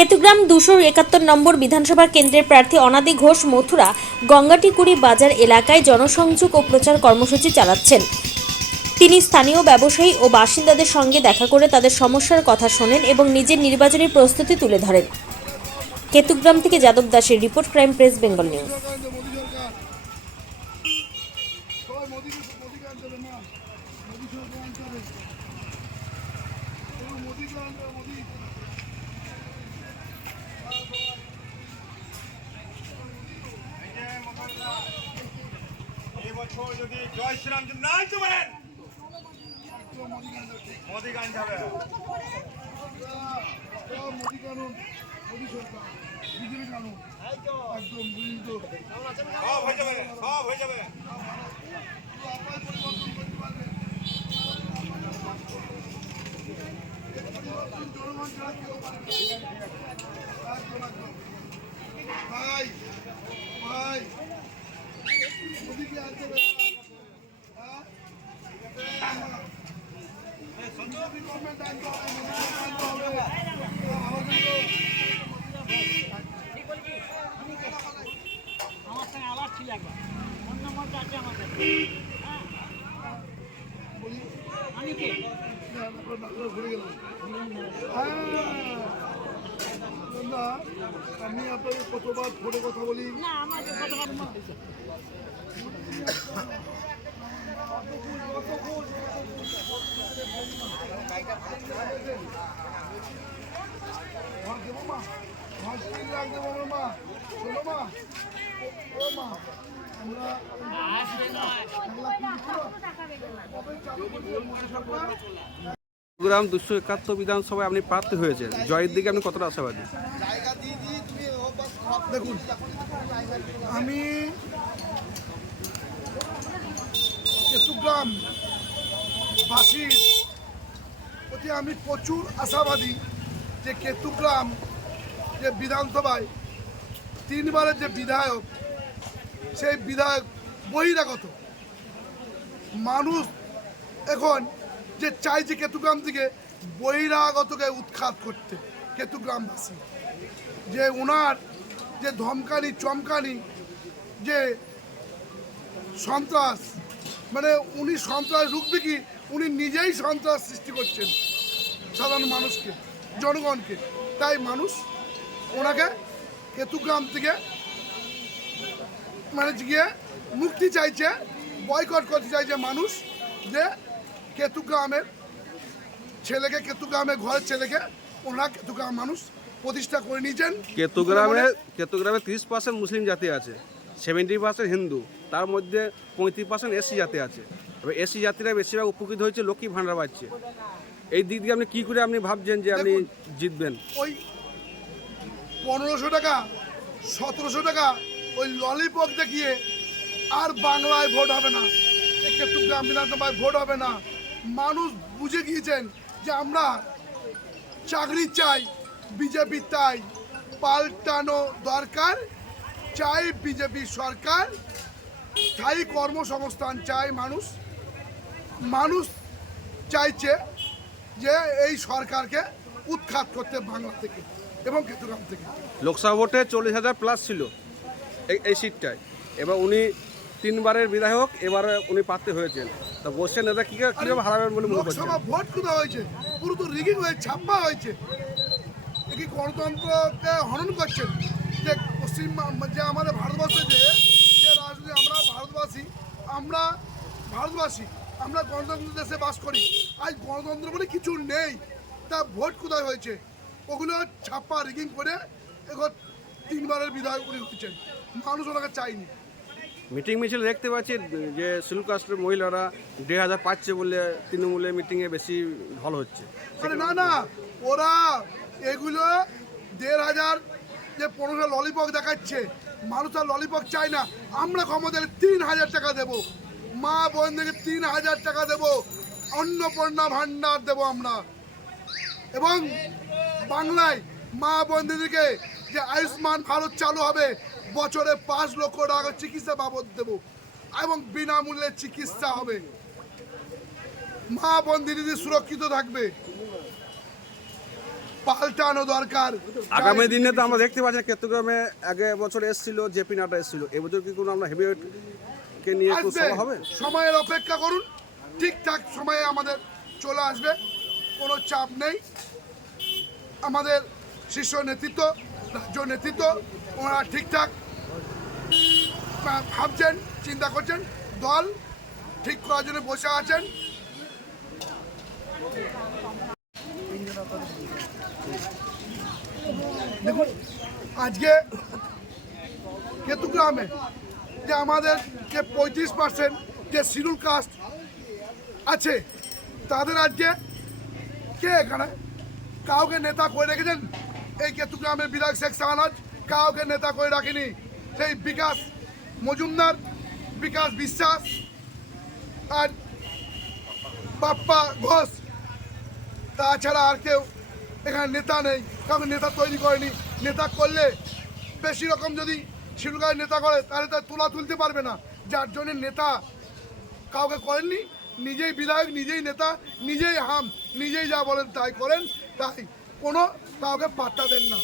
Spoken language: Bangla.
কেতুগ্রাম 271 নম্বর বিধানসভা কেন্দ্রের প্রার্থী অনাদি ঘোষ মথুরা গঙ্গাটিকুড়ি বাজার এলাকায় জনসংযোগ ও প্রচার কর্মসূচি চালাচ্ছেন। তিনি স্থানীয় ব্যবসায়ী ও বাসিন্দাদের সঙ্গে দেখা করে তাদের সমস্যার কথা শোনেন এবং নিজের নির্বাচনী প্রস্তুতি তুলে ধরেন। কেতুগ্রাম থেকে যাদব দাসের report, crime press, Bengal news. যদি জয় শ্রীরাম না চুবেন মোদি গান যাবে মোদি কানুন মোদি সরকার বিজেপি কানুন একদম বুঝিত সব হয়ে যাবে সব হয়ে যাবে ভাই ভাই মোদি কি আনতে হবে আমার সঙ্গে আবার ছিল একবার ফোন নম্বরটা আছে আমার কাছে। আমি কে আমি আপনাকে কতবার ফোনে কথা বলি না আমার কথা কেতুগ্রাম 271 বিধানসভায় আপনি প্রার্থী হয়েছেন, জয়ের দিকে আপনি কতটা আশাবাদী? দেখুন, আমি কেতুগ্রাম বাসীর প্রতি আমি প্রচুর আশাবাদী যে কেতুগ্রাম যে বিধানসভায় 3 বারের যে বিধায়ক, সেই বিধায়ক বহিরাগত মানুষ এখন যে চাইছে কেতুগ্রাম থেকে বহিরাগতকে উৎখাত করতে। কেতুগ্রামবাসী যে ওনার যে ধমকানি চমকানি যে সন্ত্রাস, মানে উনি সন্ত্রাস রুখবে কি, উনি নিজেই সন্ত্রাস সৃষ্টি করছেন সাধারণ মানুষকে, জনগণকে। তাই মানুষ ওনাকে কেতুগ্রাম থেকে মানে গিয়ে মুক্তি চাইছে, বয়কট করতে চাইছে মানুষ, যে কেতুগ্রামের ছেলেকে, কেতুগ্রামের ঘরের ছেলেকে ওনারা কেতুগ্রাম মানুষ প্রতিষ্ঠা করে নিয়েছেন। কেতুগ্রামে 30% মুসলিম জাতি আছে, 70% হিন্দু, তার মধ্যে 35% এসসি জাতি আছে। এবার এসসি জাতিরা বেশিরভাগ উপকৃত হয়েছে, লক্ষ্মী ভাণ্ডার পাচ্ছে। এই দিক দিয়ে আপনি কী করে আপনি ভাবছেন যে আপনি জিতবেন? ওই 1500 টাকা 1700 টাকা ওই ললিপপ দেখিয়ে আর বাংলায় ভোট হবে না, কেতুগ্রাম বিধানসভায় ভোট হবে না। মানুষ বুঝে গিয়েছেন যে আমরা চাকরি চাই, বিজেপি তাই পাল্টানো দরকার, চাই বিজেপি সরকার, স্থায়ী কর্মসংস্থান চাই মানুষ। মানুষ চাইছে যে এই সরকারকে উৎখাত করতে বাংলা থেকে এবং কেতুগ্রাম থেকে। লোকসভা ভোটে 40,000 প্লাস ছিল এই সিটটায়। এবার উনি 3 বারের বিধায়ক, এবারে উনি প্রার্থী হয়েছেন। তা বসছেন এটা কীভাবে হারাবেন বলে মনে করছেন? লোকসভা ভোট কোথাও হয়েছে, পুরো তো রিগিং হয়ে ছাপ্পা হয়েছে। এ কি গণতন্ত্রকে হনন করছেন? যে পশ্চিম যে আমাদের ভারতবর্ষে যে রাজনীতি, আমরা ভারতবাসী আমরা গণতন্ত্র দেশে বাস করি। আজ গণতন্ত্র বলে কিছু নেই, তা ভোট কোথায় হয়েছে? ওগুলো ছাপ্পা রিগিং করে এখন 3 বারের বিধায়ক উনি হচ্ছেন, মানুষ ওনাকে চায়নি। মিটিং মিছিল দেখতে পাচ্ছি যে শিডিউল কাস্টের মহিলারা 1,500 পাচ্ছে বলে তৃণমূলের মিটিংয়ে বেশি ভালো হচ্ছে। আরে না না, ওরা এগুলো 1,500 যে 15 ললিপপ দেখাচ্ছে, মানুষ আর ললিপপ চায় না। আমরা ক্ষমতায় 3,000 টাকা দেবো, মা বোনদেরকে 3,000 টাকা দেবো, অন্নপূর্ণা ভাণ্ডার দেবো আমরা। এবং বাংলায় মা বোনদেরকে যে আয়ুষ্মান ভারত চালু হবে, বছরে 5 লক্ষ টাকা চিকিৎসা বাবদ দেবো এবং বিনামূল্যে চিকিৎসা হবে। মা বোন দিদি সুরক্ষিত থাকবে। পাল্টানো দরকার। আগামী দিনে তো আমরা দেখতে পাচ্ছি চট্টগ্রামে আগে বছর এসেছিল জেপি নাড্ডা এসেছিল, এবছর কি কোনো আমরা হেভিওয়েটকে নিয়ে একটু আসবে, সভা হবে? সময়ের অপেক্ষা করুন, ঠিকঠাক সময়ে আমাদের চলে আসবে, কোনো চাপ নেই। আমাদের শীর্ষ নেতৃত্ব, রাজ্য নেতৃত্ব, ওনারা ঠিকঠাক ভাবছেন, চিন্তা করছেন, দল ঠিক করার জন্য বসে আছেন। দেখুন আজকে কেতুগ্রামে যে আমাদের যে 35% যে শিডিউল কাস্ট আছে তাদের আজকে কে এখানে কাউকে নেতা করে রেখেছেন? এই কেতুগ্রামের বিধায়ক শেখ শাহনাজ কাউকে নেতা করে রাখেনি। সেই বিকাশ মজুমদার, বিকাশ বিশ্বাস আর বাপ্পা ঘোষ, তাছাড়া আর কেউ এখানে নেতা নেই, কাউকে নেতা তৈরি করেনি। নেতা করলে বেশি রকম যদি শিলুগায় নেতা করে তাহলে তার তোলা তুলতে পারবে না, যার জন্য নেতা কাউকে করেননি। নিজেই বিধায়ক, নিজেই নেতা, নিজেই হাম, নিজেই যা বলেন তাই করেন, তাই কোনো কাউকে পাত্তা দেন না।